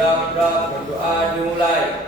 Siap, berdoa dimulai.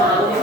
Wow.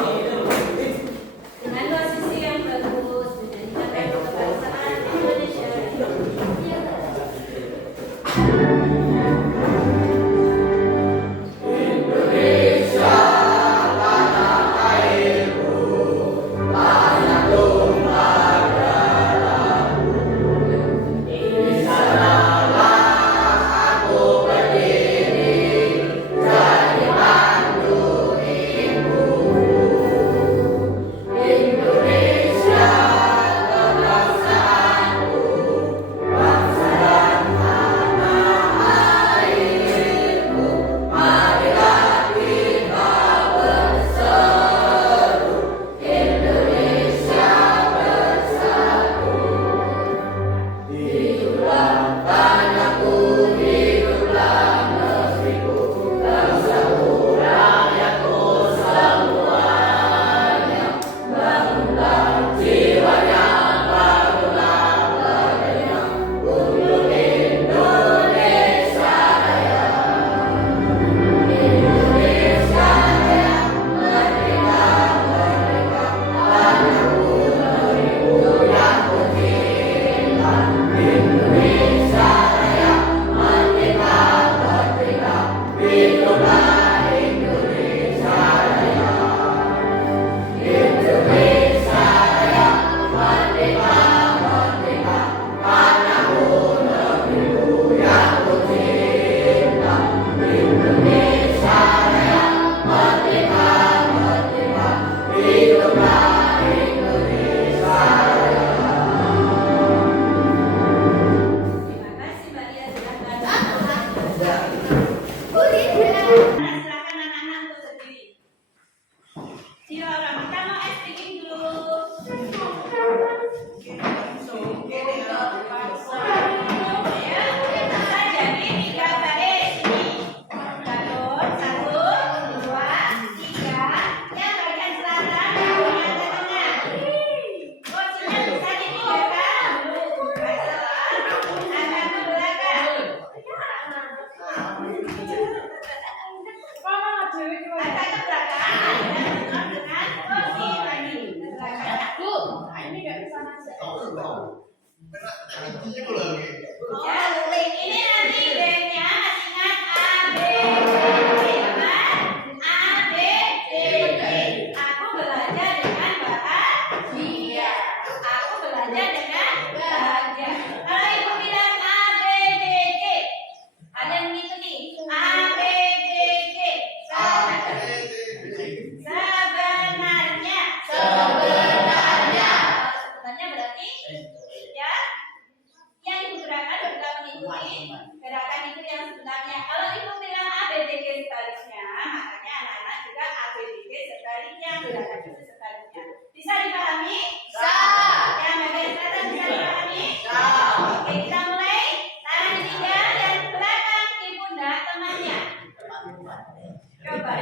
Coba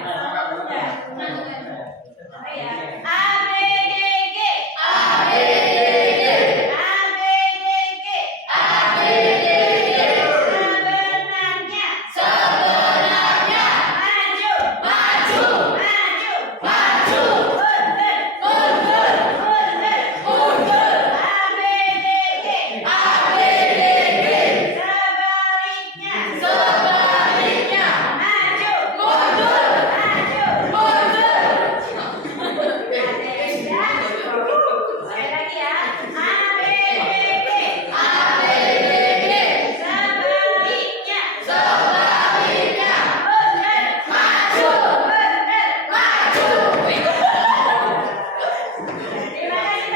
sudah. Ya. A B D G. A B D G. A B D G. A B D G. Sebenarnya. Sebenarnya. Maju. Maju. Maju. Maju. Mundur. Mundur. Mundur. Mundur. A B D G. A B D G. Sebaliknya. Sebaliknya. Maju. Mundur. Maju. Mundur. Sekali lagi ya. A B D G. A B D G. Sebaliknya. Sebaliknya. Mundur. Maju. Mundur. Maju. Terima kasih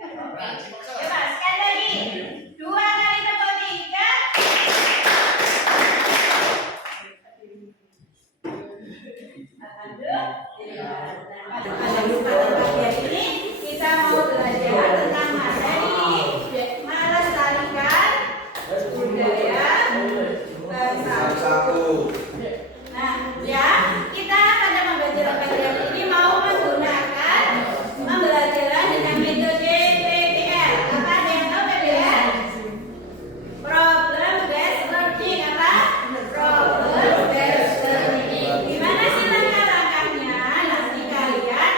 teman-teman. Kita mau belajar tentang materi melestarikan budaya bangsa. Nah, ya, kita pada pembelajaran ini mau menggunakan pembelajaran dengan metode PBL. Apa yang tahu PBL? Problem based learning. Apa? Problem based learning. Gimana sih langkah-langkahnya? Nanti kalian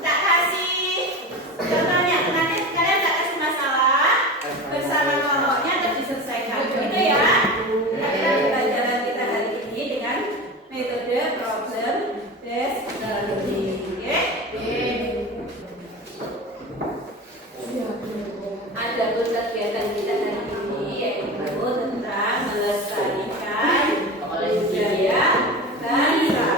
tak kasih contohnya. Nanti kalian tak kasih masalah bersama kelompoknya terus diselesaikan. Gitu ya. Kita pelajaran kita hari ini dengan metode problem based learning. Oke? Ada kegiatan kita hari ini yaitu tentang melestarikan budaya bangsa.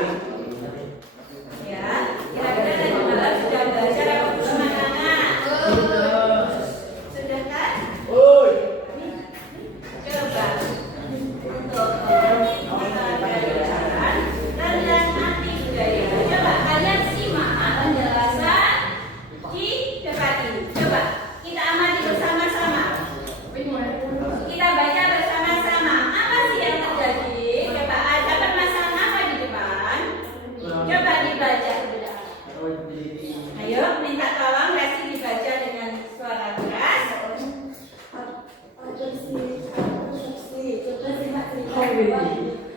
Ya, kira-kira tadi malam sudah belajar apa belum anak-anak? Sudah kan? Coba untuk pembelajaran tentang arti budaya. Coba kalian simak penjelasan di depan ini. Coba kita amati bersama-sama. Kita baca bersama-sama. Apa sih yang terjadi? Coba dapat masalah apa di depan? Coba dibaca. Ayo, minta tolong Lesti dibaca dengan suara keras.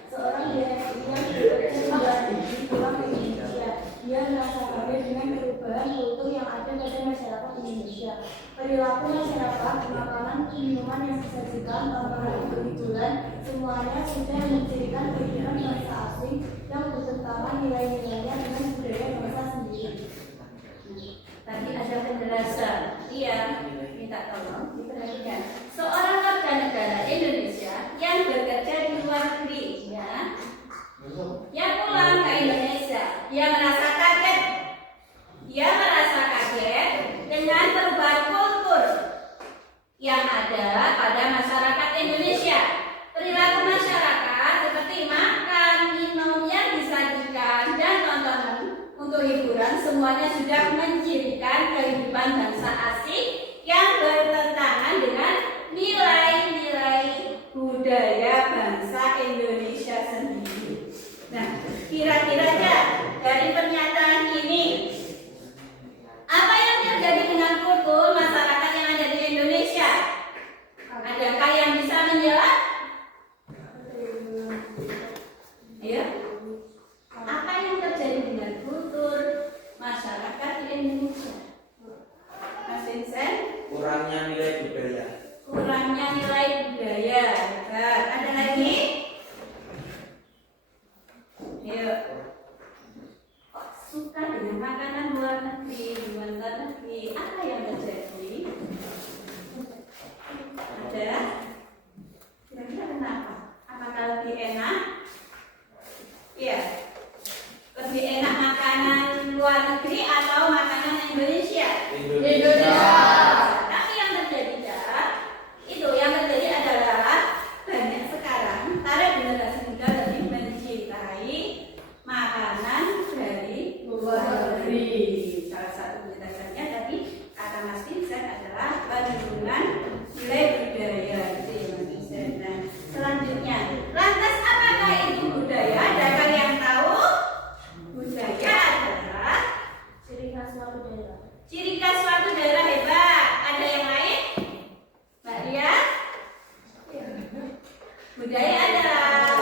Seorang direksi yang pulang ke Indonesia. Dia merasa kaget dengan perubahan kultur yang ada pada masyarakat Indonesia. Perilaku masyarakat, makanan, minuman yang disajikan, tambahan hiburan, semuanya sudah menjadikan kehidupan bangsa asing yang bertentangan nilai-nilainya dengan budaya bangsa sendiri. Tadi ada penjelasan. Iya, minta tolong diperhatikan. Seorang warga negara Indonesia yang bekerja di luar negeri, ya, yang pulang ke Indonesia, dia merasa kaget. Dia merasa kaget dengan perubahan kultur yang ada pada masyarakat Indonesia. Perilaku masyarakat seperti makan, minum yang disajikan dan tontonan untuk hiburan semuanya sudah mencirikan kehidupan bangsa asing yang bertentangan dengan nilai-nilai budaya bangsa Indonesia sendiri. Nah, kira-kira dari pernyataan ini apa yang terjadi dengan kultur masyarakat yang ada di Indonesia? Adakah yang bisa menjawab? Ayo. Apa yang terjadi dengan kultur masyarakat di Indonesia? Mas Vincent? Kurangnya nilai budaya. Kurangnya nilai budaya. Nah, ada lagi? Ayo. dengan makanan luar negeri, luar negeri, apa yang terjadi? Ada? Kira-kira kenapa? Apakah lebih enak? Iya. Lebih enak makanan luar negeri atau makanan Indonesia? Indonesia. Tapi yang terjadi yang terjadi adalah banyak sekarang para generasi muda lebih mencintai makanan dari luar negeri. Salah satu penjelasannya tadi kata Mas Vincent adalah penurunan nilai budaya. Nah, selanjutnya, lantas apakah itu budaya? Ada kalian tahu? Budaya adalah Ciri khas suatu daerah. ciri khas suatu daerah hebat. Ada yang lain? Mbak Ria? Budaya adalah apa?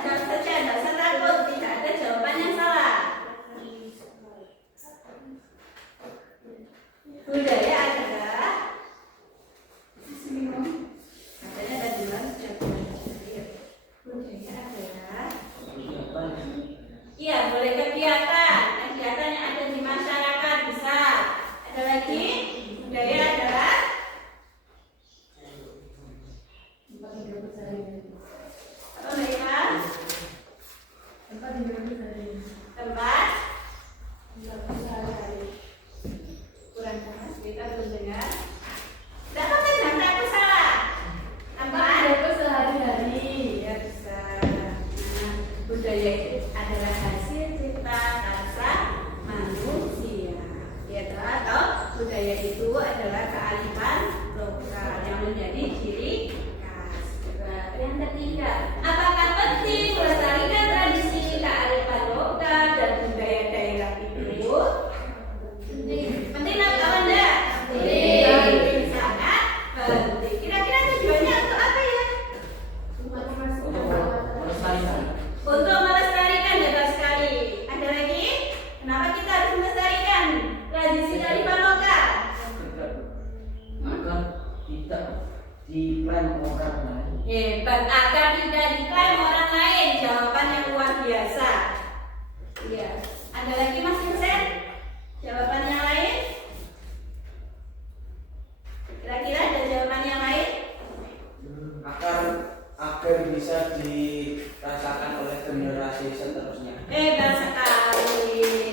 Jawab saja, tidak usah takut. Tidak ada jawaban yang salah. Budaya adalah katanya ada bilang budaya adalah iya, boleh kegiatan yang ada di masyarakat bisa. Ada lagi, budaya adalah apa mereka? Tempat kurang keras, kita belum dengar. Tidak apa-apa, jangan takut salah. Tempat sehari-hari. ya bisa. Nah, budaya itu adalah hasil cipta karsa manusia. Ya atau budaya itu adalah kearifan lokal yang menjadi ciri khas. Yang ketiga, apakah penting melestarikan tradisi kearifan lokal dan budaya daerah itu? Penting atau enggak? Penting, sangat penting. Kira-kira tujuannya untuk apa ya? Untuk melestarikan, hebat sekali. Ada lagi? Kenapa kita harus melestarikan tradisi kearifan lokal? Agar tidak diklaim orang lain. Hebat, agar tidak diklaim orang lain. Jawaban yang luar biasa. Iya. Ada lagi Mas Vincent? Jawaban yang lain? Kira-kira ada jawaban yang lain? Agar bisa dirasakan oleh generasi seterusnya. Hebat sekali.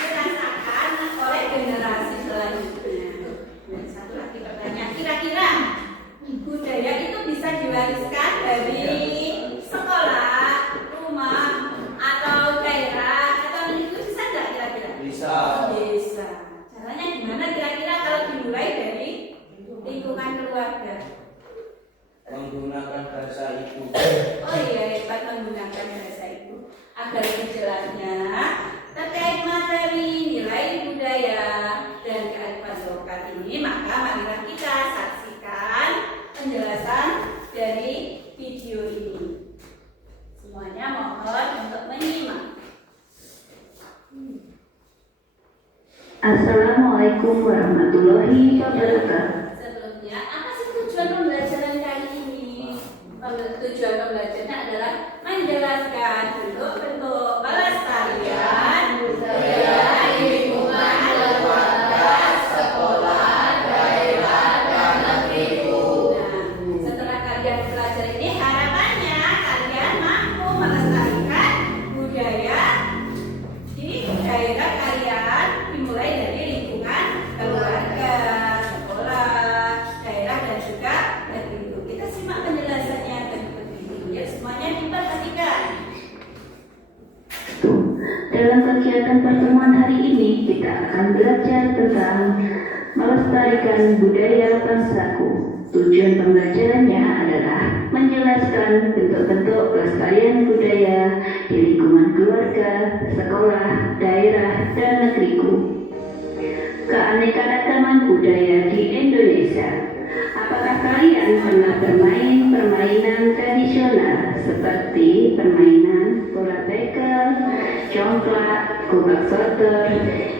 Dirasakan oleh generasi selanjutnya. Dan satu lagi pertanyaan, kira-kira budaya itu bisa diwariskan dari sekolah, rumah, atau daerah, atau itu bisa nggak kira-kira? Bisa. Bisa. Caranya gimana kira-kira kalau dimulai dari lingkungan keluarga? Menggunakan bahasa ibu. Oh iya, hebat menggunakan bahasa ibu. Agar jelasnya terkait materi nilai budaya dan kearifan lokal ini, maka marilah kita saksikan penjelasan dari video ini. Semuanya mohon untuk menyimak. Assalamualaikum warahmatullahi wabarakatuh. Sebelumnya, apa sih tujuan pembelajaran kali ini? Tujuan pembelajarannya adalah menjelaskan bentuk-bentuk pelestarian budaya lingkungan keluarga, sekolah, daerah, dan negeriku. Nah, setelah kalian belajar ini, harapannya kalian mampu melestarikan budaya di daerah kalian, dimulai dari lingkungan keluarga, sekolah, daerah, dan juga negeri. Kita simak penjelasannya berikut ini. Ya, semuanya diperhatikan. Dalam kegiatan pertemuan hari ini kita akan belajar tentang melestarikan budaya bangsaku. Tujuan pembelajarannya adalah menjelaskan bentuk-bentuk pelestarian budaya di lingkungan keluarga, sekolah, daerah, dan negeriku. Keanekaragaman budaya di Indonesia. Apakah kalian pernah bermain permainan tradisional seperti permainan bola bekel, congklak, gobak sodor,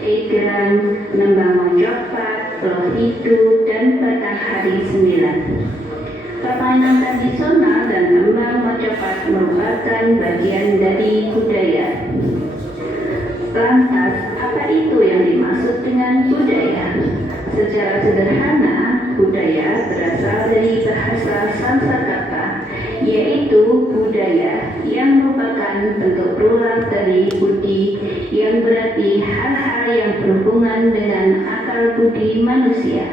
egrang, nembang mojokpat, Lohitu, dan Batanghari 9. Permainan tradisional dan tembang mocopat merupakan bagian dari budaya. Lantas, apa itu yang dimaksud dengan budaya? Secara sederhana, budaya berasal dari bahasa Sanskerta, yaitu budaya yang merupakan bentuk plural dari budi, yang berarti hal-hal yang berhubungan dengan akal budi manusia.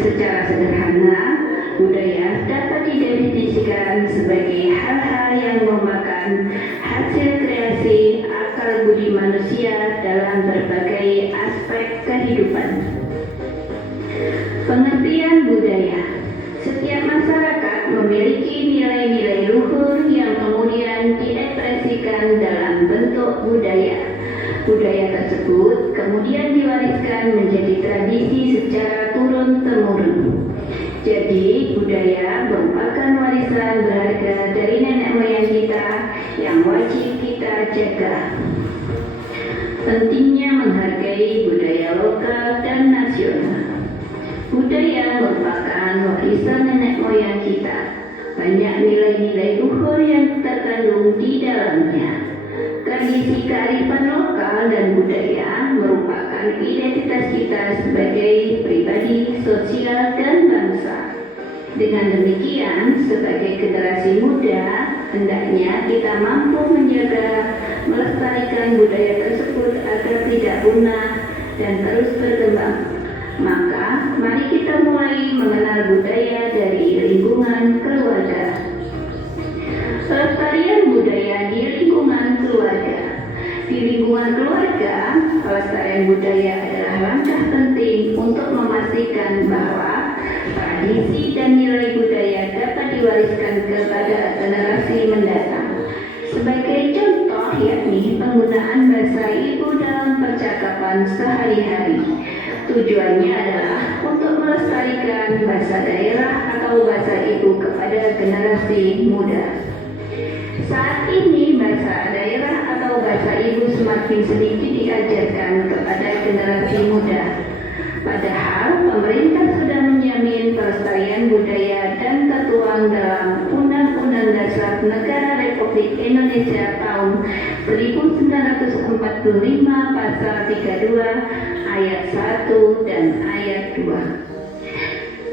Secara sederhana, budaya dapat didefinisikan sebagai hal-hal yang merupakan hasil kreasi akal budi manusia dalam berbagai aspek kehidupan. Pengertian budaya. Setiap masyarakat memiliki nilai-nilai luhur yang kemudian diekspresikan dalam bentuk budaya. Budaya tersebut kemudian diwariskan menjadi tradisi secara turun-temurun. Jadi, budaya merupakan warisan berharga dari nenek moyang kita yang wajib kita jaga. Pentingnya menghargai budaya lokal dan nasional. Budaya merupakan warisan nenek moyang kita. Banyak nilai-nilai luhur yang terkandung di dalamnya. Tradisi kearifan lokal dan budaya merupakan identitas kita sebagai pribadi, sosial, dan bangsa. Dengan demikian, sebagai generasi muda, hendaknya kita mampu menjaga, melestarikan budaya tersebut agar tidak punah dan terus berkembang. Maka, mari kita mulai mengenal budaya dari lingkungan keluarga. Pelestarian budaya di lingkungan keluarga. Di lingkungan keluarga, pelestarian budaya adalah langkah penting untuk memastikan bahwa tradisi dan nilai budaya dapat diwariskan kepada generasi mendatang. Sebagai contoh, yakni penggunaan bahasa ibu dalam percakapan sehari-hari. Tujuannya adalah untuk melestarikan bahasa daerah atau bahasa ibu kepada generasi muda. Saat ini bahasa daerah atau bahasa ibu semakin sedikit diajarkan kepada generasi muda. Padahal pemerintah sudah menjamin pelestarian budaya dan tertuang dalam Undang-Undang Dasar Negara Republik Indonesia tahun 1945 pasal 32 ayat 1 dan ayat 2.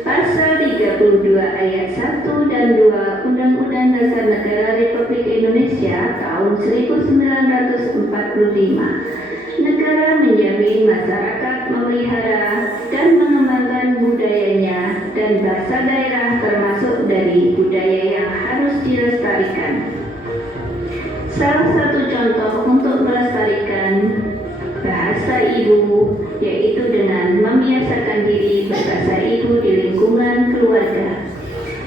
Pasal 32 ayat 1 dan 2 Undang-Undang Dasar Negara Republik Indonesia tahun 1945. Negara menjamin masyarakat memelihara dan mengembangkan budayanya dan bahasa daerah termasuk dari budaya yang harus dilestarikan. Salah satu contoh untuk melestarikan bahasa ibu yaitu dengan membiasakan diri berbahasa ibu di lingkungan keluarga.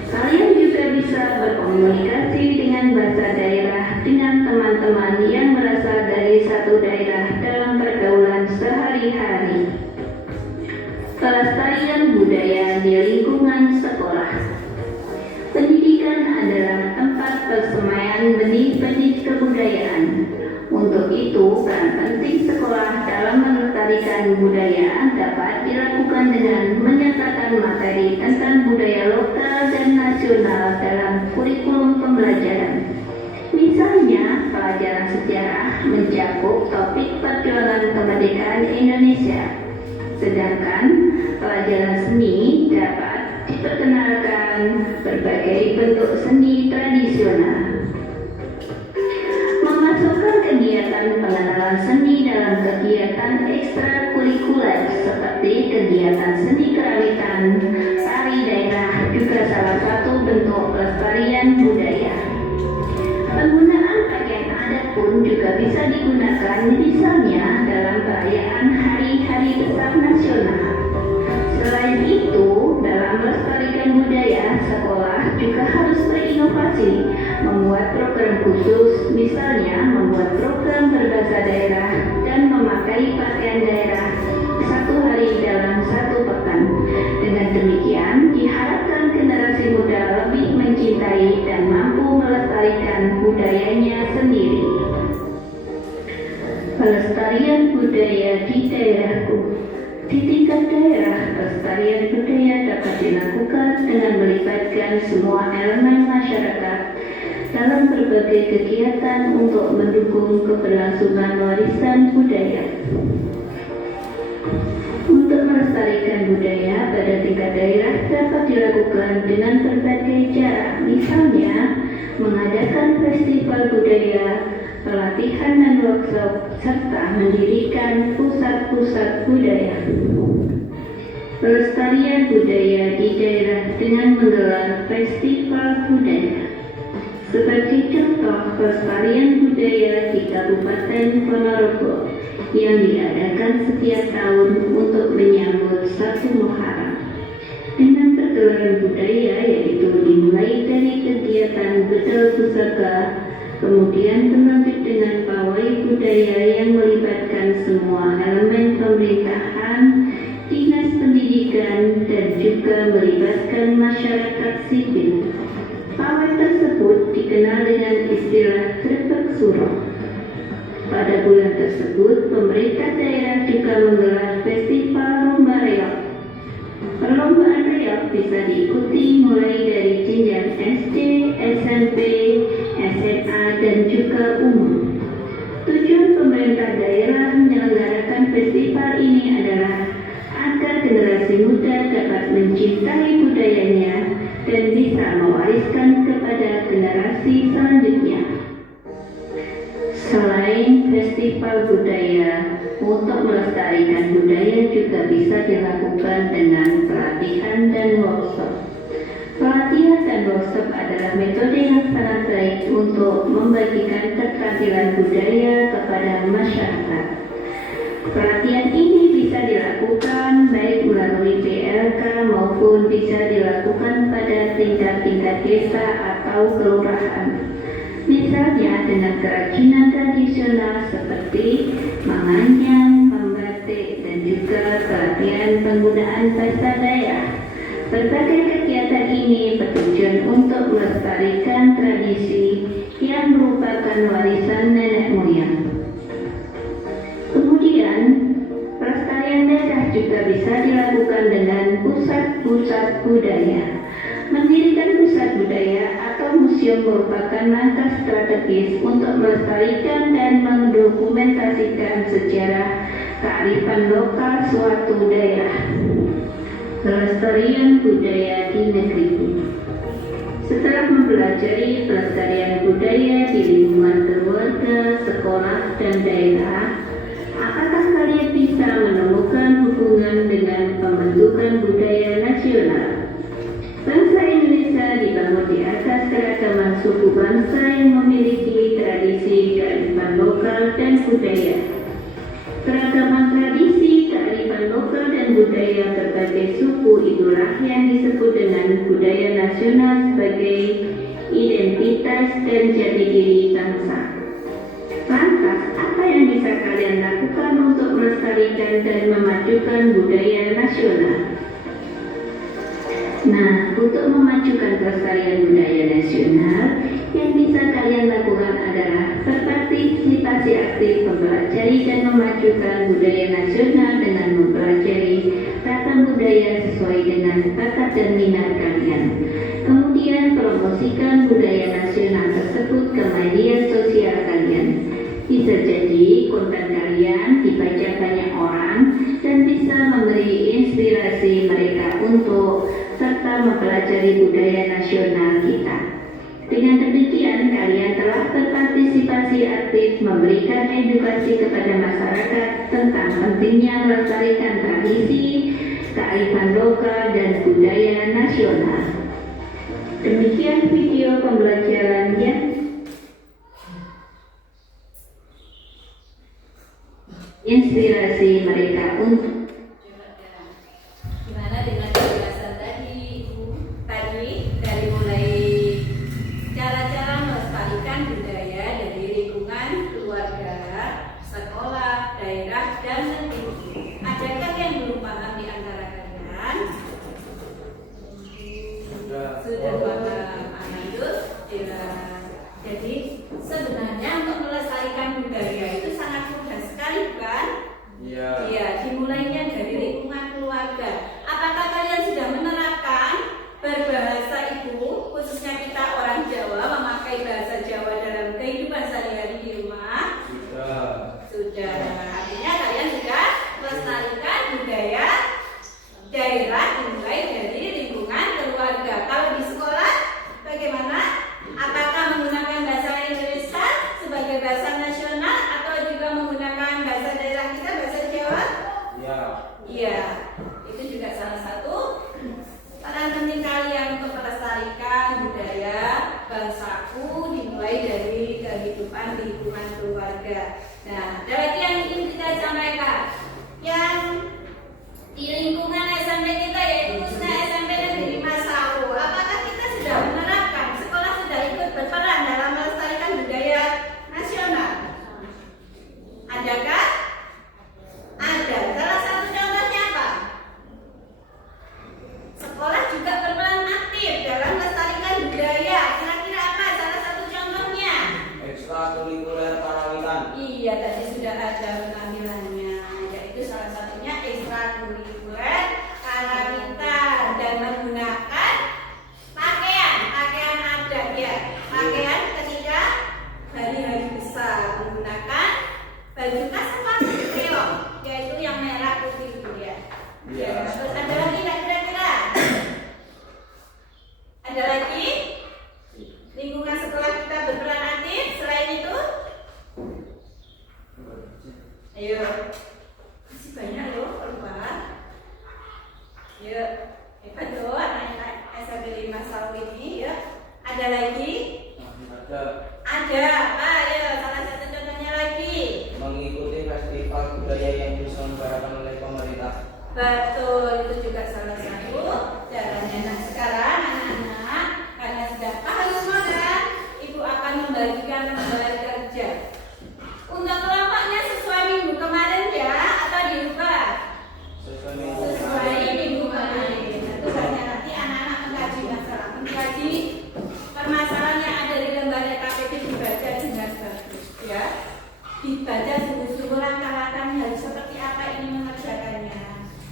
Kalian juga bisa berkomunikasi dengan bahasa daerah dengan teman-teman yang berasal dari satu daerah dalam pergaulan sehari-hari. Pelestarian budaya di lingkungan sekolah. Pendidikan adalah tempat persemaian benih-benih kebudayaan. Untuk itu, peran penting sekolah dalam melestarikan budaya dapat dilakukan dengan menyertakan materi tentang budaya lokal dan nasional dalam kurikulum pembelajaran. Misalnya, pelajaran sejarah mencakup topik perjuangan kemerdekaan Indonesia, sedangkan pelajaran seni dapat diperkenalkan berbagai bentuk seni tradisional. Memasukkan kegiatan pengenalan seni dalam kegiatan ekstrakurikuler seperti kegiatan seni kerawitan, tari daerah juga salah satu bentuk pelestarian budaya. Penggunaan pakaian adat pun juga bisa digunakan misalnya dalam perayaan hari-hari besar nasional. Selain itu, dalam melestarikan budaya, sekolah juga harus berinovasi, membuat program khusus, misalnya membuat program berbahasa daerah dan memakai pakaian daerah satu hari dalam satu pekan. Dengan demikian, diharapkan generasi muda lebih mencintai dan mampu melestarikan budayanya sendiri. Pelestarian budaya di daerahku. Di tingkat daerah, pelestarian budaya dapat dilakukan dengan melibatkan semua elemen masyarakat dalam berbagai kegiatan untuk mendukung keberlangsungan warisan budaya. Untuk melestarikan budaya pada tingkat daerah dapat dilakukan dengan berbagai cara, misalnya mengadakan festival budaya, pelatihan dan workshop, serta mendirikan pusat-pusat budaya. Pelestarian budaya di daerah dengan menggelar festival budaya. Sebagai contoh, pelestarian budaya di Kabupaten Ponorogo yang diadakan setiap tahun untuk menyambut 1 Muharram. Dengan pergelaran budaya yaitu dimulai dari kegiatan bedal pusaka, kemudian berlanjut dengan pawai budaya yang melibatkan semua elemen pemerintahan, dinas pendidikan, dan juga melibatkan masyarakat sipil. Pawai tersebut dikenal dengan istilah Grebek Suro. Pada bulan tersebut, pemerintah daerah juga menggelar festival lomba reog. Perlombaan reog bisa diikuti mulai dari jenjang SD, SMP, SMA, dan juga umum. Tujuan pemerintah daerah menyelenggarakan festival ini adalah agar generasi muda dapat mencintai budayanya dan bisa mewariskan kepada generasi selanjutnya. Selain festival budaya, untuk melestarikan budaya juga bisa dilakukan dengan pelatihan dan workshop. Pelatihan dan workshop adalah metode yang sangat baik untuk membagikan keterampilan budaya kepada masyarakat. Pelatihan ini bisa dilakukan baik melalui PLK maupun bisa dilakukan pada tingkat-tingkat desa atau kelurahan. Misalnya dengan kerajinan tradisional seperti manganyam, membatik, dan juga pelatihan penggunaan bahasa daerah. Berbagai kegiatan ini bertujuan untuk melestarikan tradisi yang merupakan warisan nenek moyang. Kemudian, pelestarian daerah juga bisa dilakukan dengan pusat-pusat budaya. Mendirikan pusat budaya atau museum merupakan langkah strategis untuk melestarikan dan mendokumentasikan sejarah kearifan lokal suatu daerah. Pelestarian budaya di negeri. Setelah mempelajari pelestarian budaya di lingkungan keluarga, sekolah, dan daerah, apakah kalian bisa menemukan hubungan dengan pembentukan budaya nasional? Bangsa Indonesia dibangun di atas keragaman suku bangsa yang memiliki tradisi, kearifan lokal, dan budaya. Keragaman tradisi, kearifan lokal, dan budaya berbagai suku itulah yang disebut dengan budaya nasional sebagai identitas dan jati diri bangsa. Lantas, apa yang bisa kalian lakukan untuk melestarikan dan memajukan budaya nasional? Nah, untuk memajukan pelestarian budaya nasional, yang bisa kalian lakukan adalah berpartisipasi aktif mempelajari dan memajukan budaya nasional dengan mempelajari ragam budaya sesuai dengan bakat dan minat kalian. Kemudian promosikan budaya nasional tersebut ke media sosial kalian. Bisa jadi konten kalian dibaca banyak orang dan bisa memberi inspirasi mereka untuk serta mempelajari budaya nasional kita. Dengan demikian, kalian telah berpartisipasi aktif memberikan edukasi kepada masyarakat tentang pentingnya melestarikan tradisi, kearifan lokal, dan budaya nasional. Demikian video pembelajarannya. Inspirasi mereka untuk gimana dengan penjelasan tadi Ibu? Tadi dari mulai cara-cara melestarikan budaya dari lingkungan keluarga, sekolah, daerah, dan negeri. Adakah yang belum paham di antara kalian? Sudah paham, lanjut. Jadi sebenarnya untuk melestarikan budaya itu sangat mudah sekali, bukan? Iya. Iya, dimulainya daerah dimulai dari lingkungan keluarga. Kalau di sekolah bagaimana? Apakah menggunakan bahasa Indonesia sebagai bahasa nasional atau juga menggunakan bahasa daerah kita, bahasa Jawa? Ya. Iya, itu juga salah satu peran penting kalian untuk melestarikan budaya bangsaku dimulai dari kehidupan lingkungan keluarga. Nah, ada lagi yang ingin kita sampaikan. Yang di lingkungan SMP kita yaitu khususnya SMP Negeri Masau, apakah kita sudah menerapkan, sekolah sudah ikut berperan dalam melestarikan budaya nasional? Adakah? Ada. Salah satu contohnya apa? Sekolah juga berperan aktif dalam melestarikan budaya. Kira-kira apa salah satu contohnya? Ekstrakurikuler karawitan. Iya, tadi sudah ada penampilannya. Yaitu salah satunya ekstrakurikuler karawitan dan menggunakan pakaian adat ya. Pakaian ketika hari-hari besar menggunakan baju khas apa? Keong, yaitu yang merah putih itu ya. Iya. Terus ada lagi nggak kira-kira? Ada lagi? Lingkungan sekolah kita berperan aktif selain itu? Ayo, masih banyak loh perubahan. Ayo, hebat loh anak-anak SMP 5 Masau ini ya. Ada lagi? Ada. Ada apa? Ayo, salah satu contohnya lagi. Mengikuti festival budaya yang diselenggarakan oleh pemerintah. Betul, itu juga salah satu caranya. Nah sekarang anak-anak karena sudah paham semua kan, ibu akan membagikan lembar kerja. Untuk kelompoknya sesuai minggu kemarin ya atau dirubah? Sesuai minggu kemarin. Tentu saja nanti anak-anak mengkaji permasalahan yang ada di lembar KPP dibaca dengan bagus ya. Dibaca sungguh-sungguh langkah-langkahnya harus seperti apa ini mengerjakannya.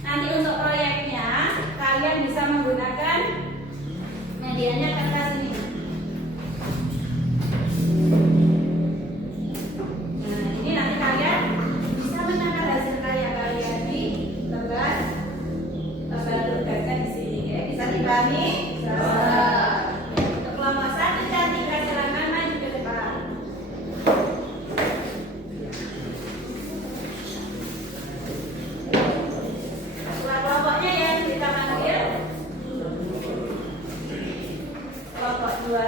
Nanti untuk proyeknya kalian bisa menggunakan medianya kertas ini. Nah ini nanti kalian bisa menambah hasil karya kalian di lembar tugasnya di sini ya. Bisa dipahami? Untuk kelompok 1 dan 3 silakan maju ke depan. Kelompoknya yang kita panggil kelompok 2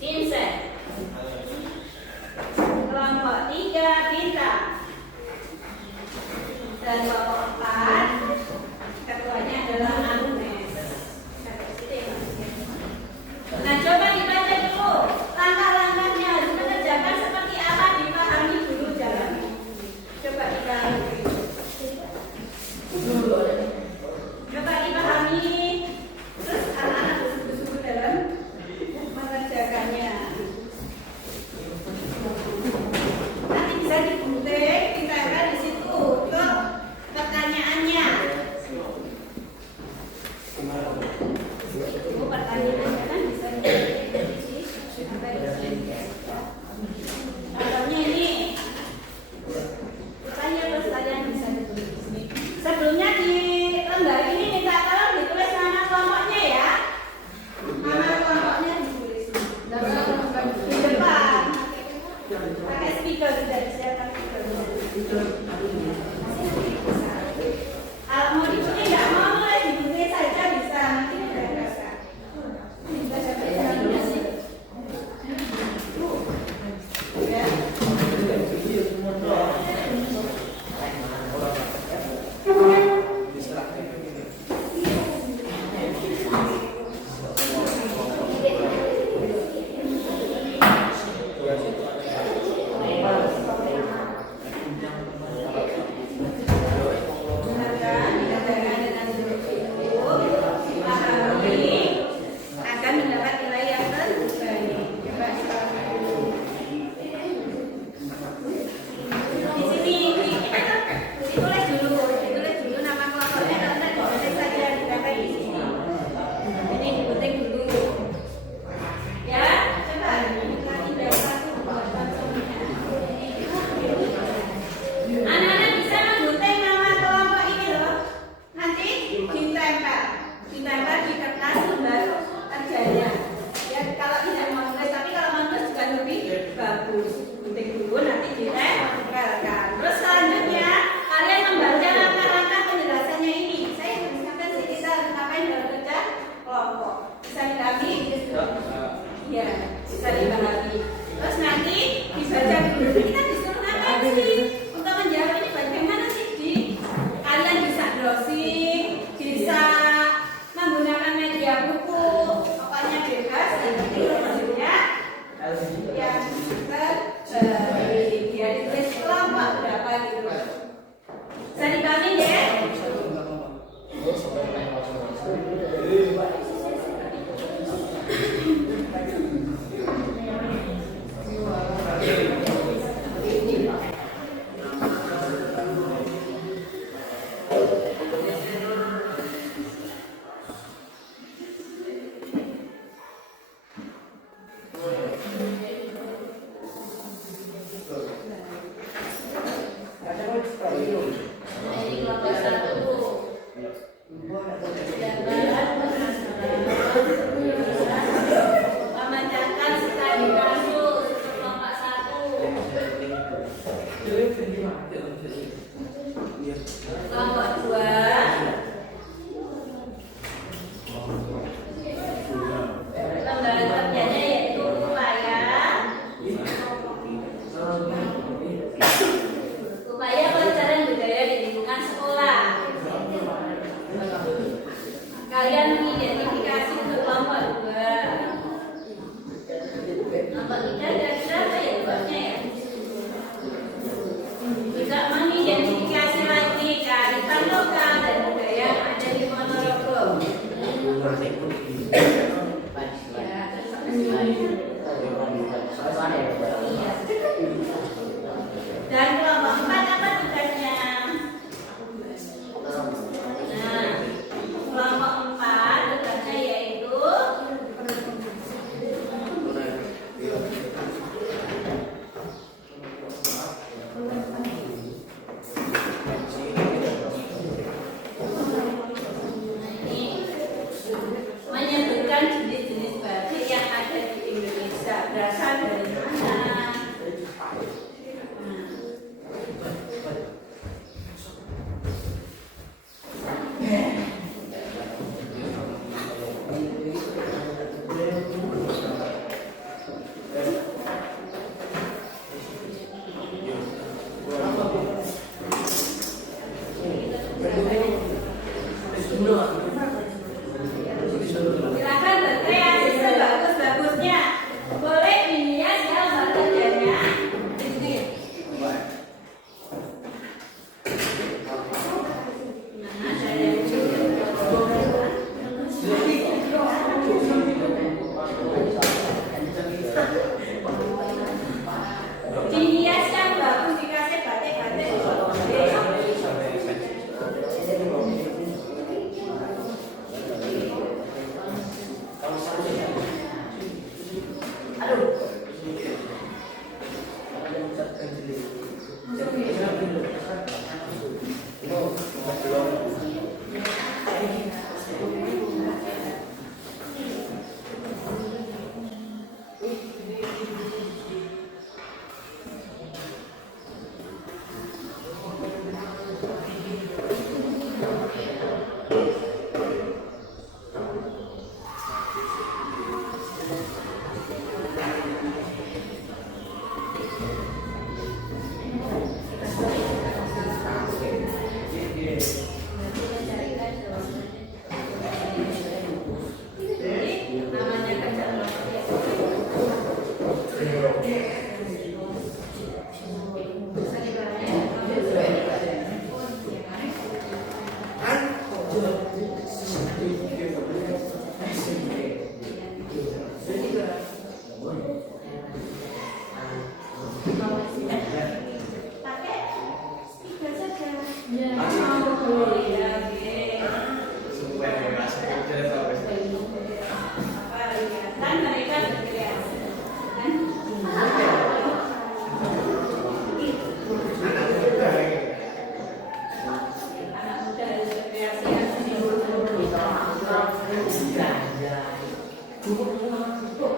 Vincent, kelompok 3 Bintang, dan kelompok 4 ketuanya adalah Agnes. Nah coba dibaca dulu langkah-langkahnya harus mengerjakan seperti apa, dipahami dulu jalannya. Coba dipahami. Coba dipahami. Terus anak-anak bersungguh-sungguh dalam mengerjakannya. Nanti bisa digunting, ditempel di situ untuk pertanyaannya. Itu pertanyaannya kan bisa contohnya ini. Tanya terus kalian bisa ditulis. Sebelumnya di lembar ini minta tolong ditulis nama kelompoknya ya. Nama kelompoknya ditulis di depan. Pakai speaker, tidak disiapkan speaker. Kalau mau digunting nggak mau, mulai digunting saja bisa. Nanti dibereskan. Bisa sampai sana sih. Ya. Ini kelompok 1. Memecahkan sekali kasus kelompok 1. Kelompok 2. Lembaga kerjanya yaitu upaya pelajaran budaya di lingkungan sekolah. Kalian mengidentifikasi untuk kelompok 2. Kelompok 3 kira-kira apa ya buatnya ya? Juga mengidentifikasi lagi kearifan lokal dan budaya yang ada di Ponorogo. Dan kelompok 4 apa tugasnya? Nah, kelompok 4 tugasnya yaitu menyebutkan jenis-jenis batik yang ada di Indonesia, berasal dari mana. Silakan berkreasi sebagus-bagusnya. Boleh menghias gambar kerjanya. Nah, saya dihias yang bagus dikasih batik-batik. Namanya kerja pakai speaker saja. Oh iya, oke. Kan mereka berkreasi. Kan? Anak muda harus berkreasi yang seni. Bisa membantu.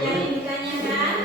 yang ditanyakan?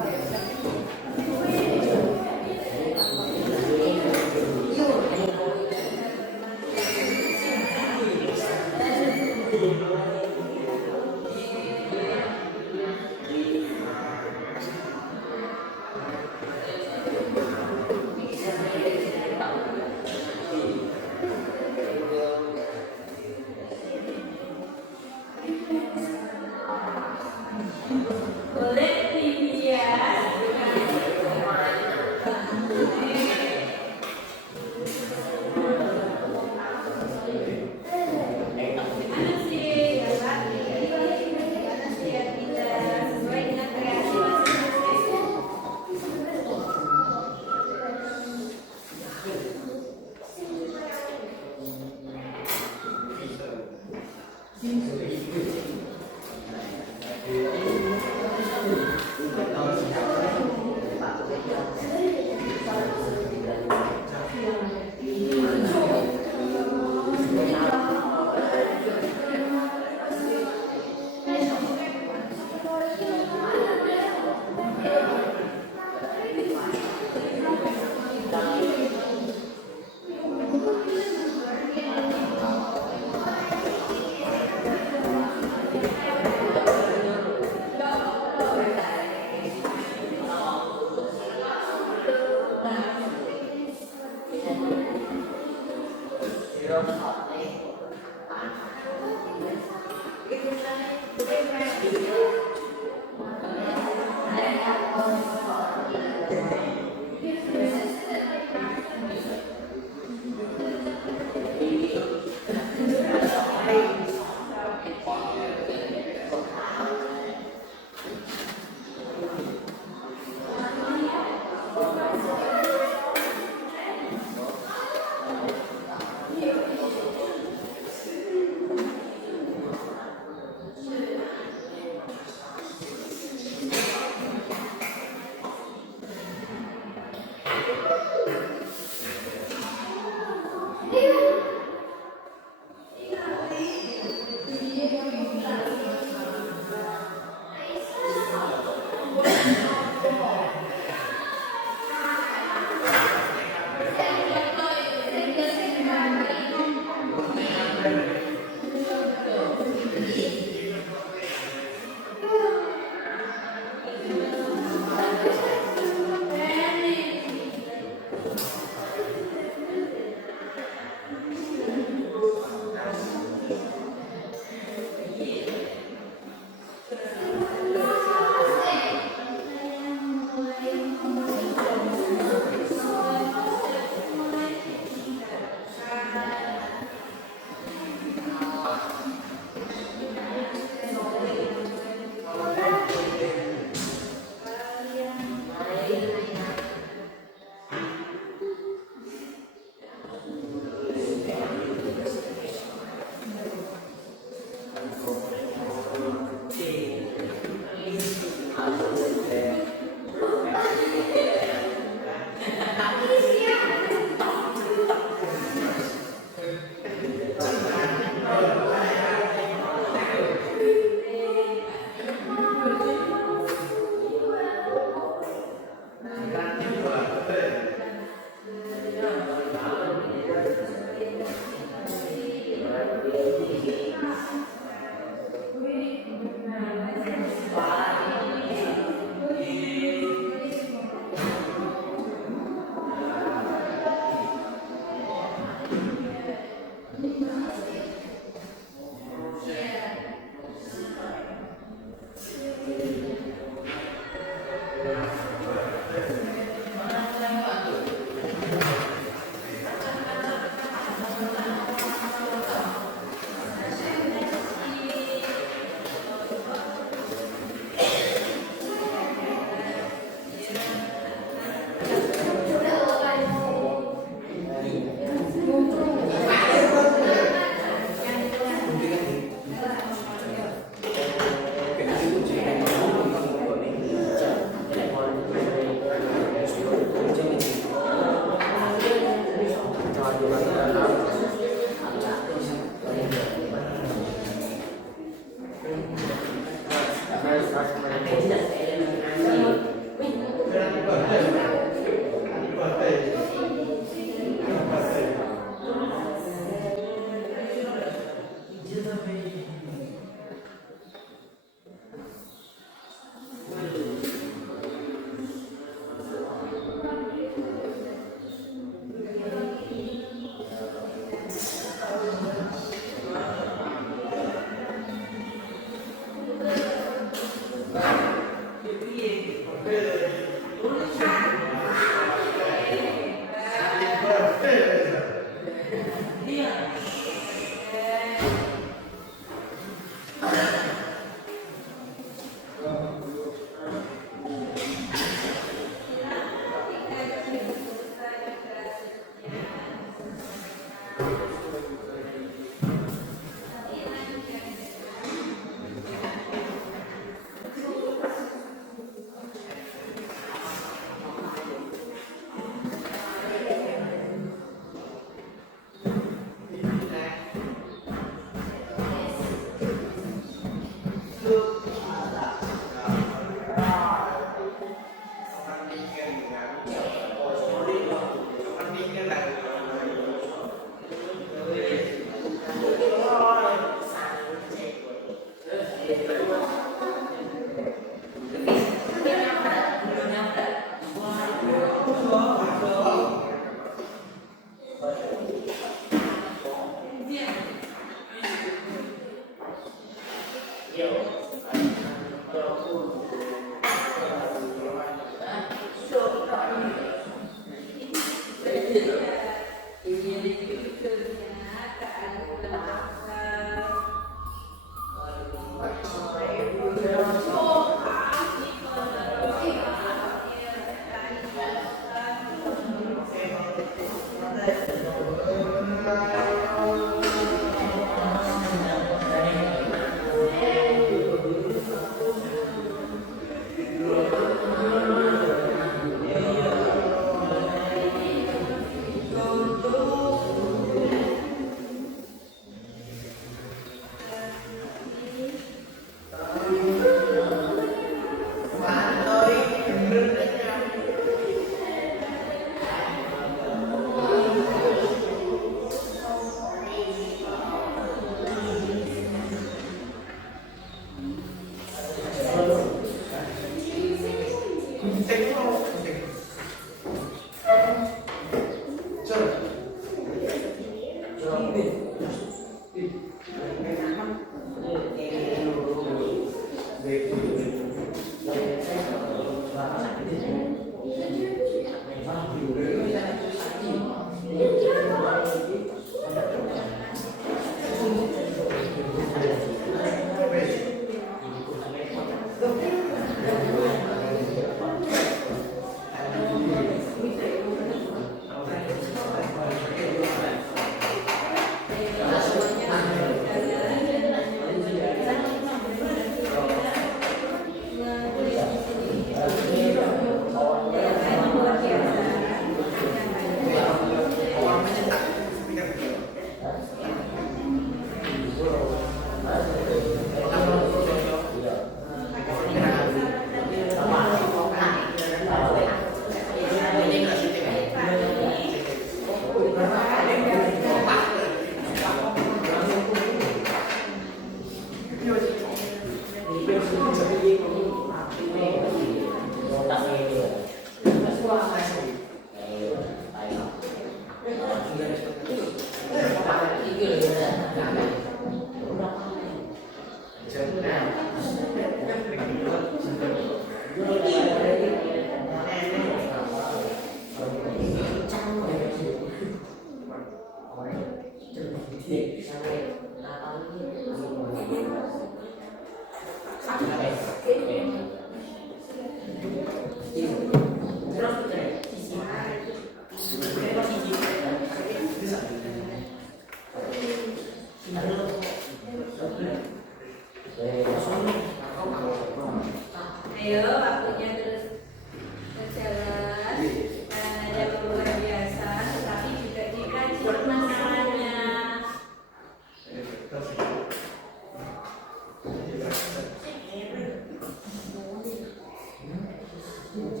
Langsung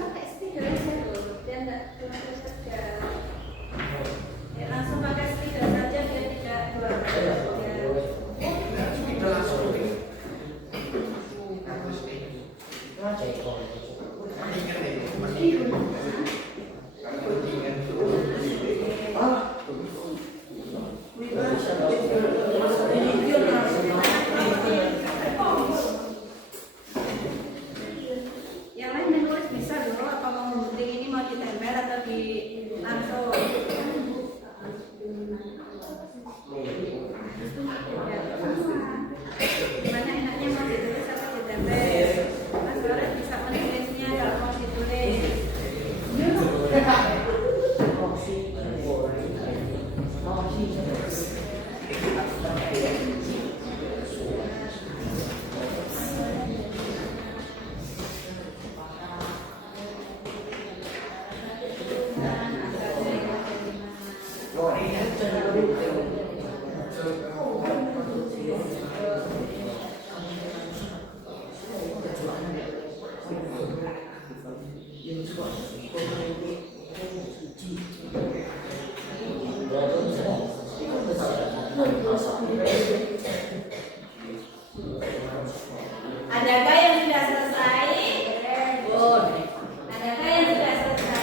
pakai stiker aja tuh, biar nggak cuma saja. Ya langsung pakai stiker saja biar tidak dua kali. Yang lain menulis bisa dulu, apa mau gunting ini mau ditempel atau di langsung? Gimana enaknya mau ditulis atau ditempel? Mas Loret bisa menulisnya kalau mau ditulis. Adakah yang sudah selesai? Adakah yang sudah selesai?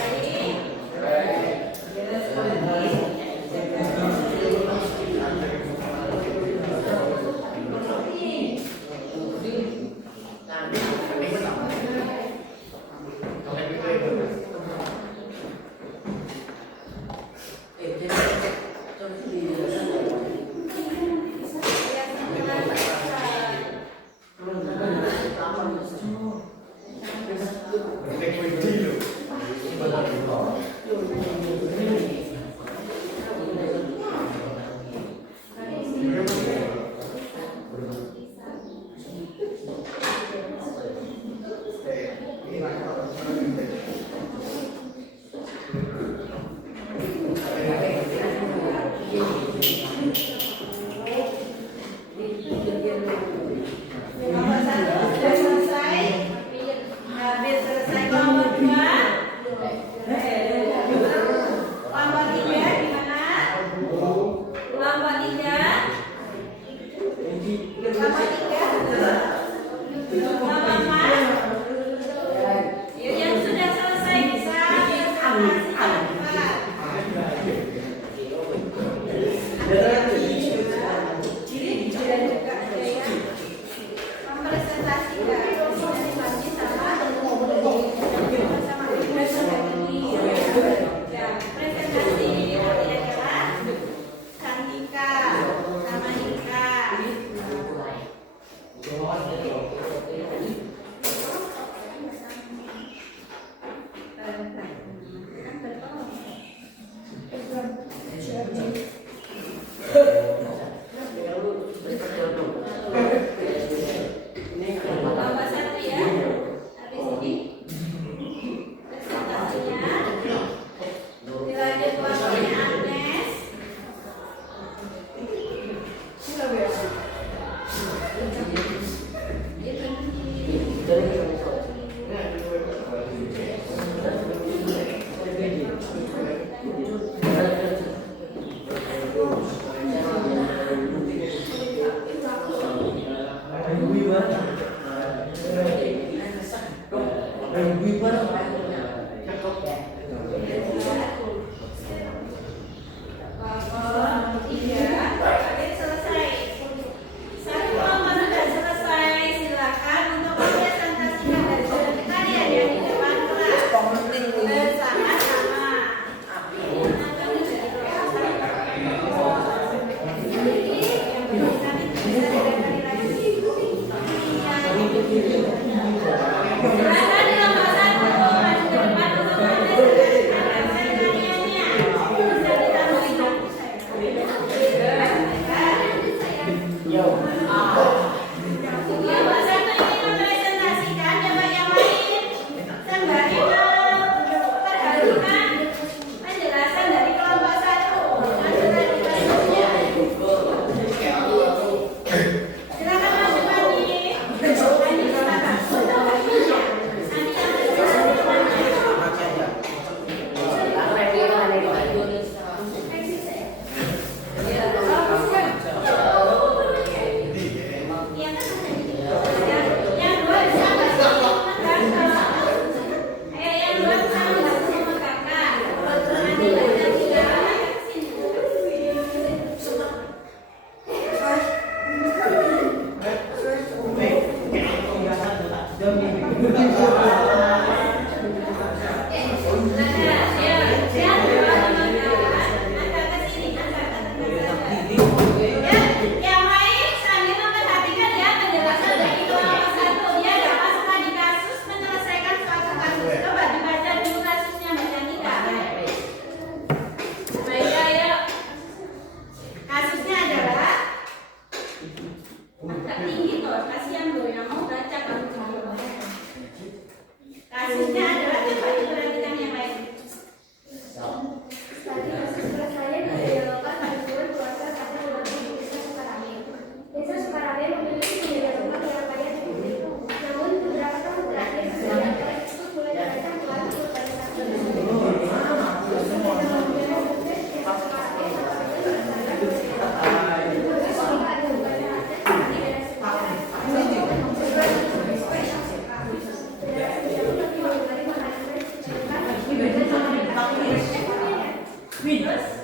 Nomor 1 sudah selesai. Habis selesai nomor 2. Nomor 3 gimana? Nomor 3. Nomor 3. Nomor 4. Yang sudah selesai bisa atasi cepat. Nomor 1 ya. Habis ini presentasinya dilanjut kelompoknya Agnes. Kelompok 3 habis selesai. Satu kelompok sudah selesai. Silakan untuk mempresentasikan dari saudara kalian yang di depan kelas bersama-sama. Silakan di nomor 1. perhatikan penjelasan dari kelompok 1. Silakan masuk lagi. Andi silakan. Kasusnya adalah coba diperhatikan yang lain. Tadi kasus saya didialogkan pada bulan puasa 1 Desa Sukarame. Desa Sukarame memiliki budaya rumah yang kaya di publik. Namun beberapa tahun terakhir budaya tersebut mulai terancam melalui urbanisasi. Terus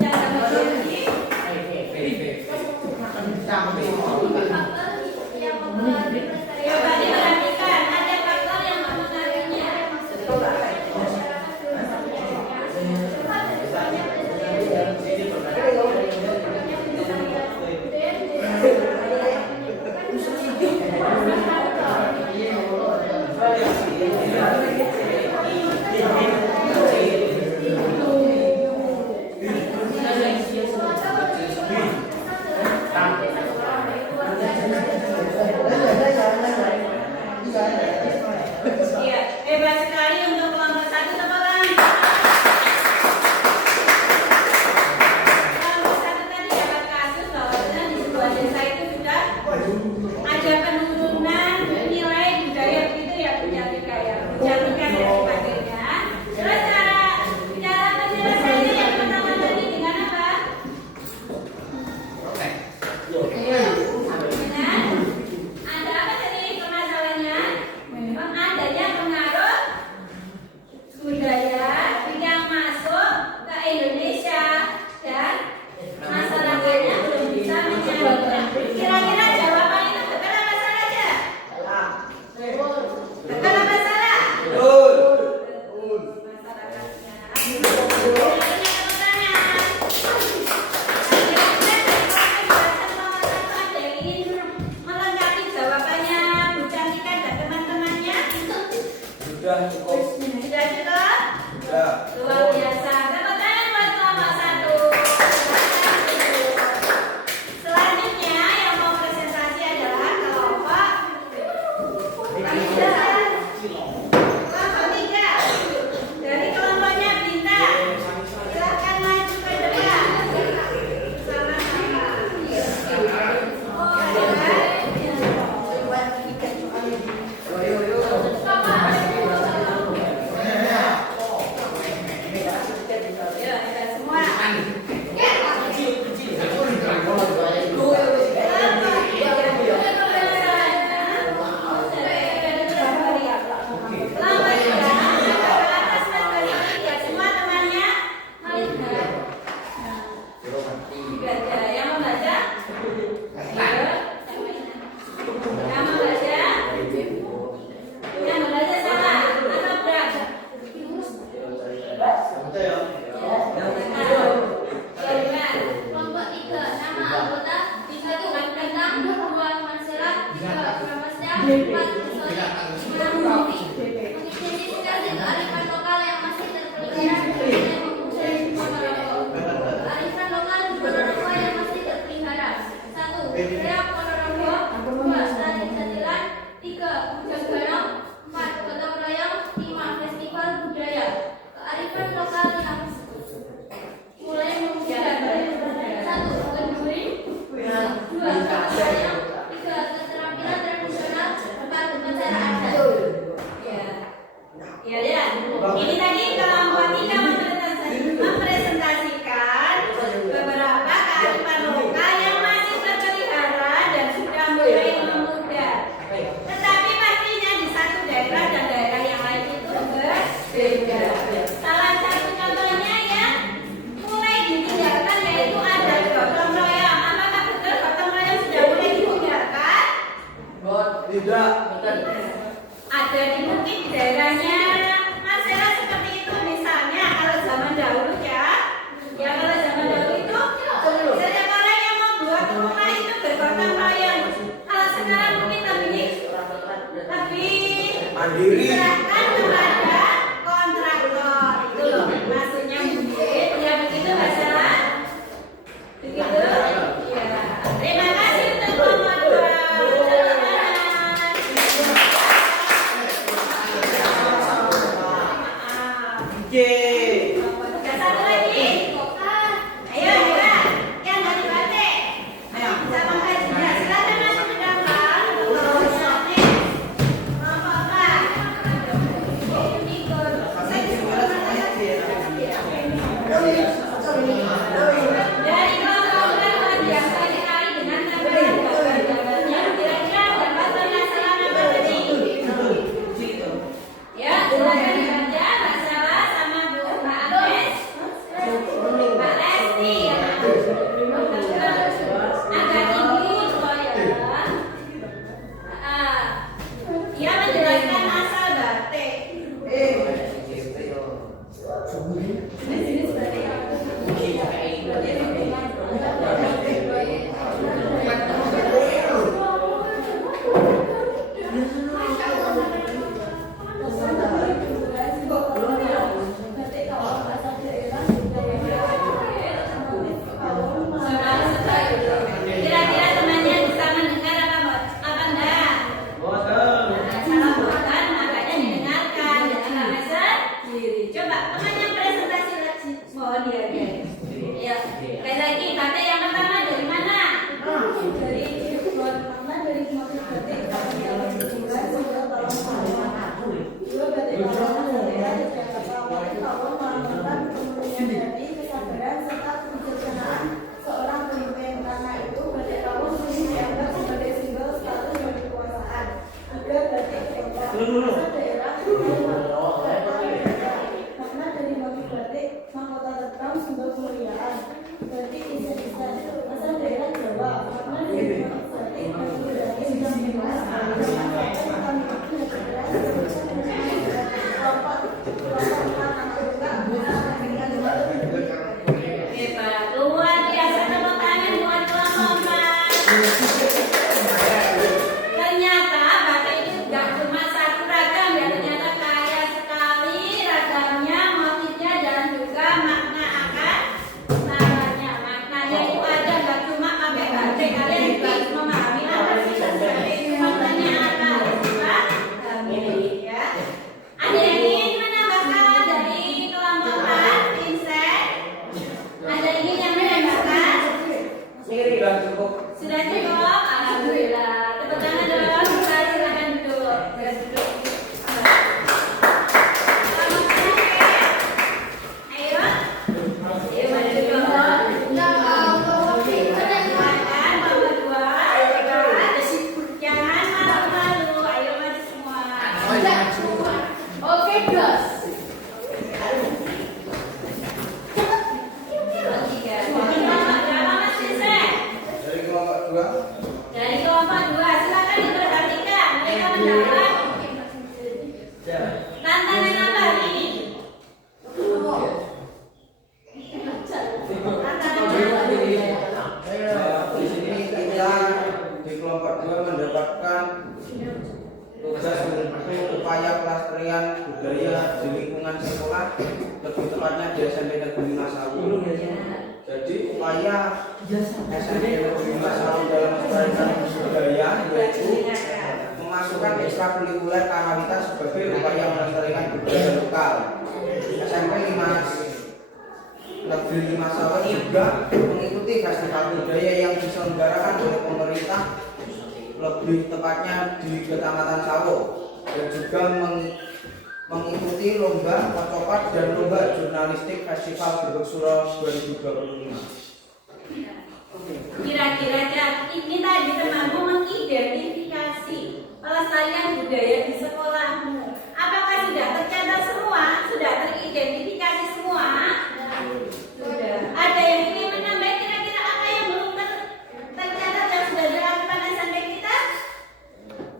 yang lagi coba diperhatikan ada faktor yang mempengaruhinya. Iya, hebat sekali untuk kelompok 1 teman. Kelompok 1 tadi dapat kasus bahwa di sebuah desa itu sudah ada penurunan nilai budaya begitu ya, kecantikan dan sebagainya. Terus cara penjelasannya yang pertama tadi dengan apa? Dengan ada apa tadi permasalahannya? Adanya pengaruh budaya yang masuk ke Indonesia dan masyarakatnya belum bisa menyadarinya. Kira-kira jawaban itu betul apa salah aja? Betul apa salah? Masyarakatnya. Melengkapi jawabannya Bu Cantika dan teman-temannya. Sudah cukup. Sudah cukup? Sudah. Luar biasa. Tepuk tangan buat kelompok 1. Selanjutnya yang mau presentasi adalah kelompok 3. Dari kelompoknya Bintang. Silakan maju ke depan. Sama-sama. Ya, kita semua. Semua temannya melihat. Yang membaca? Yang membaca? Yang membaca sama atau berat? Kelompok 3, nama anggota 1. Bintang, 2. Marcella, 3. Pramasya, 4. Sori, 5. Mufti. Mengidentifikasi kearifan lokal yang masih terpelihara dan mempunyai Ponorogo. Kearifan lokal di Ponorogo yang masih terpelihara: 1. Reok Ponorogo, 2. Tari Jatilan, 3. Bujang Barong, 4. Gotong royong, 5. Festival budaya. Kearifan lokal Ini tadi kelompok 3 mempresentasikan beberapa kearifan lokal yang masih terpelihara dan sudah mulai memudar. Tetapi pastinya di satu daerah dan daerah yang lain itu berbeda. Salah satu contohnya yang mulai ditinggalkan yaitu ada gotong royong. Apakah betul gotong royong sudah mulai ditinggalkan? Tidak. Ada di mungkin di daerahnya Marcella seperti itu misalnya kalau zaman dahulu ya kalau zaman dahulu itu setiap orang yang mau buat rumah itu bergotong royong. Kalau sekarang mungkin lebih Mandiri. diserahkan kepada kontraktor itu loh maksudnya mungkin ya begitu Marcella begitu ya. Terima kasih untuk kelompok 2. J. Ada satu lagi. Ayo, yang dari batik. Sama kajian. Silakan masuk ke dalam untuk kelompoknya. Kelompok apa? Ikut. Dari kelompok luar biasa sekali dengan tampilan gambar-gambarnya. Kira-kira dapat penghasilan apa tadi? Ya, silakan dibaca masalah sama Bu Mbak Agnes, Mbak Lesti ya. Agak tinggi loh ya. Dia menjelaskan asal batik. Kira-kira temannya bisa mendengar apa enggak? Salah bukan, makanya didengarkan jangan rasa sendiri. Coba temannya presentasi lagi. Oh dia guys. Ya, sekali lagi batik yang pertama dari mana? Dari pertama dari motif batik tahun 2019 dua batik kawasan daerah di Jakarta. Motif awal melambangkan kemuliaan hati, kesabaran serta kebijaksanaan seorang pemimpin. Karena itu batik kawasan sering dianggap sebagai simbol status dan kekuasaan. Tiga batik kota asal daerah makna dari motif batik mahkota terbang simbol kemuliaan. Batik isan-isan asal daerah Jawa makna dari motif batik batu berani dan bebas Hebat, luar biasa tepuk tangan buat kelompok 4. Ternyata batik itu gak cuma satu ragam ya, ternyata kaya sekali ragamnya, motifnya dan juga makna akan namanya. Maknanya itu ada gak cuma pakai batik, kalian juga harus memahami apa sih batik itu maknanya apa. Pahami ya. Ada yang ingin menambahkan dari kelompok 4, Vincent? Ada ini yang menambahkan? Sudah cukup. Sudah cukup? Alhamdulillah. Tepuk tangan dong. Saya silakan duduk. Beres duduk. Selamat siang. Ayo. Ayo mari duduk. Silakan nomor 2. Jangan malu-malu. Ayo maju semua. Oke, guys. Tiga. Kelompok berapa Mas Vincent? Dari kelompok 2. Dari kelompok 2. Silakan diperhatikan. Mereka mendapat tantangan apa hari ini? Tantangan Di sini kita di kelompok 2 mendapatkan tugas untuk upaya pelestarian budaya di lingkungan sekolah, lebih tepatnya di SMP Negeri Masawu. Jadi upaya SMP Negeri Masawu dalam melestarikan budaya yaitu memasukkan ekstrakurikuler Karawita sebagai upaya melestarikan budaya lokal. SMP Negeri Masawu juga mengikuti festival budaya yang diselenggarakan oleh pemerintah, lebih tepatnya di Kecamatan Sawo, dan juga mengikuti lomba Kocopad dan lomba jurnalistik Festival Grebek Suro 2025. Kira-kira ini tadi temanmu mengidentifikasi pelestarian budaya di sekolahmu. Apakah sudah tercatat semua? Sudah teridentifikasi semua? Sudah. Ada yang ingin menambah kira-kira apa yang belum tercatat yang sudah dilakukan SMP kita?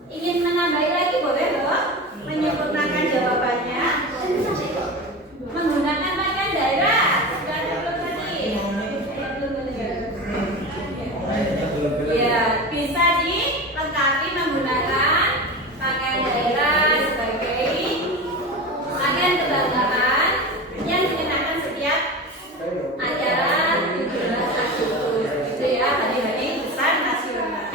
Ingin menambah lagi boleh loh? Menyempurnakan jawabannya. Menggunakan pakaian daerah. Sudah ada belum tadi? Ya, bisa dilengkapi menggunakan pakaian daerah sebagai pakaian kebanggaan yang dikenakan setiap acara 17 Agustus. Gitu ya, hari-hari besar nasional.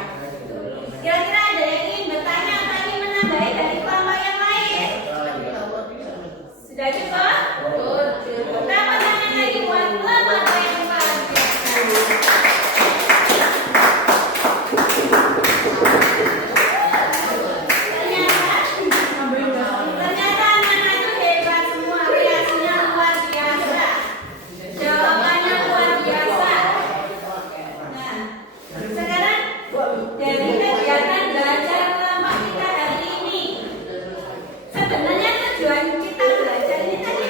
Kira-kira ada yang ingin bertanya atau ingin menambah dari kelompok yang lain? Sudah cukup? Cukup. Berapa tanya lagi buat kelompok yang luar biasa? Ternyata anak-anak itu hebat semua, reaksinya luar biasa. Jawabannya luar biasa. Nah, sekarang dari kegiatan belajar kelompok kita hari ini, sebenarnya tujuan kita belajar ini tadi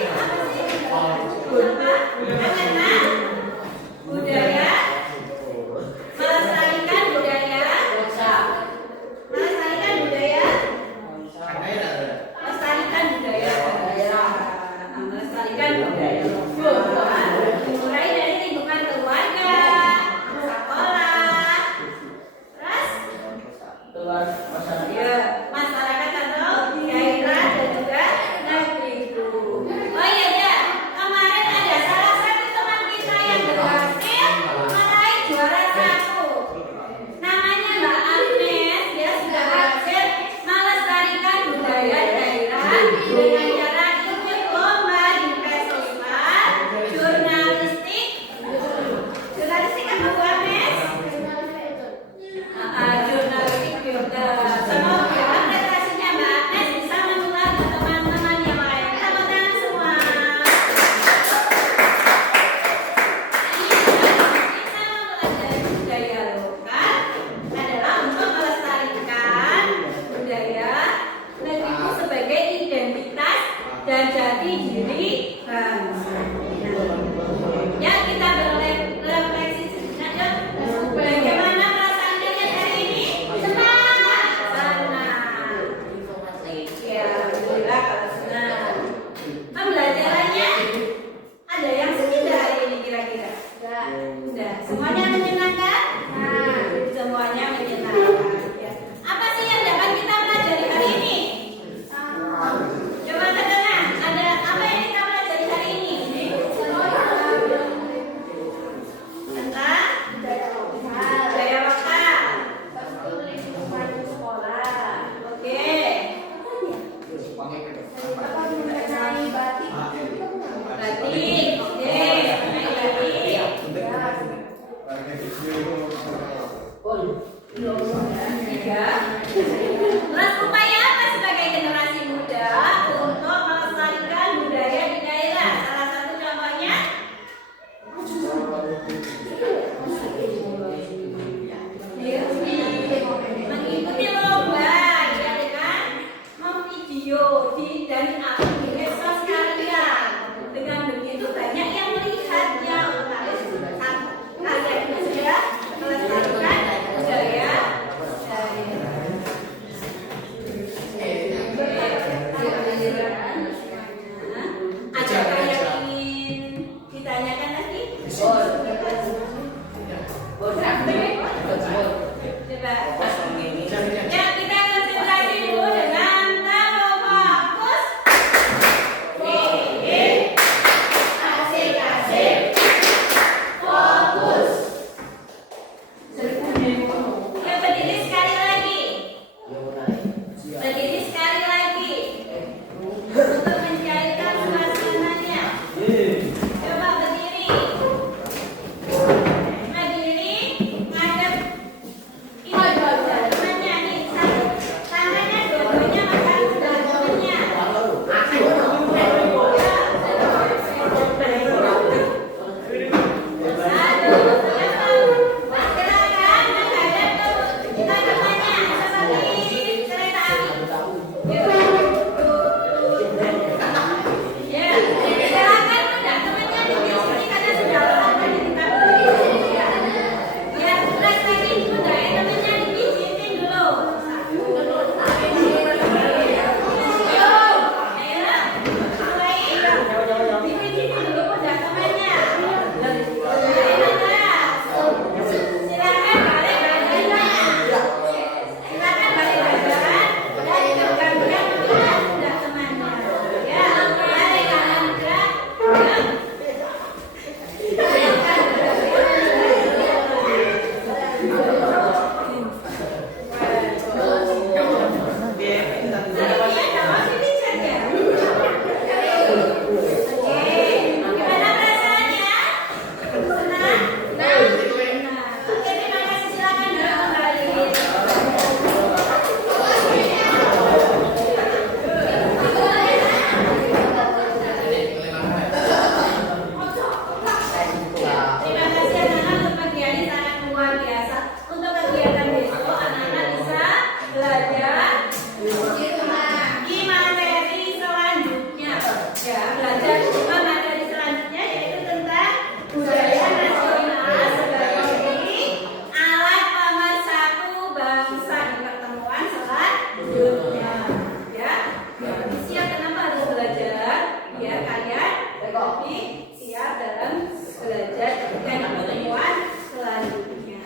lebih siap dalam belajar dan pertemuan selanjutnya.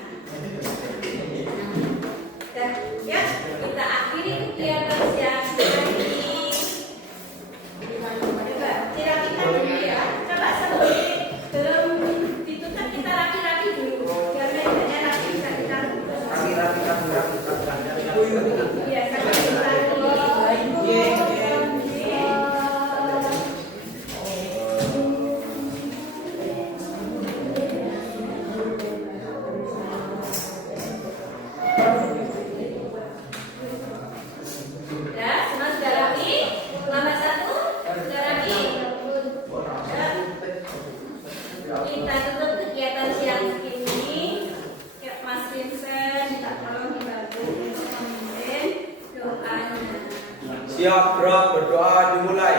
Dan ya, kita akhiri kegiatan siang hari ini. Coba dirapikan dulu ya. Coba sebelum ditutup kita rapi-rapi dulu. Biar mejanya rapi bisa kita tutup. Iya, sampai kita ya, semua sudah rapi. Selamat satu, sudah rapi. Ya. Kita tutup kegiatan siang ini. Ya, Mas Vincent, minta tolong dibantu memimpin doanya. Siap, gerak, berdoa dimulai.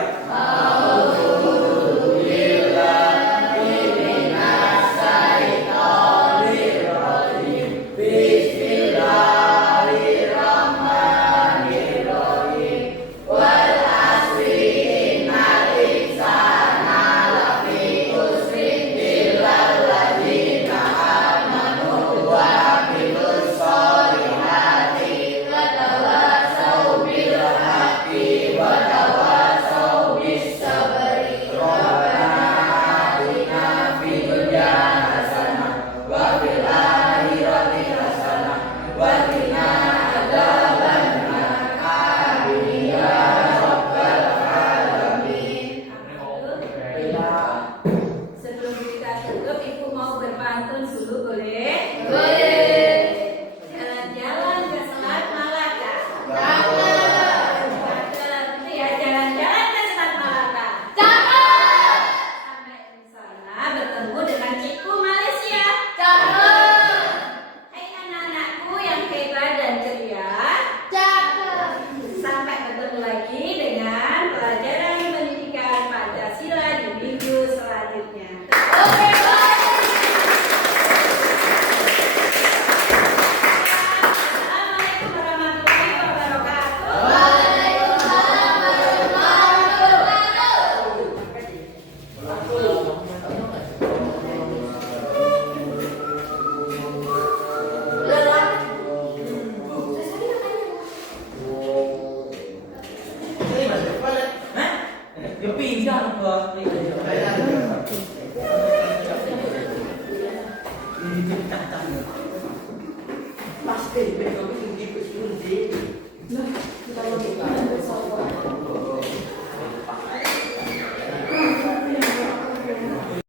Sebelum kita tutup, Ibu mau berpantun dulu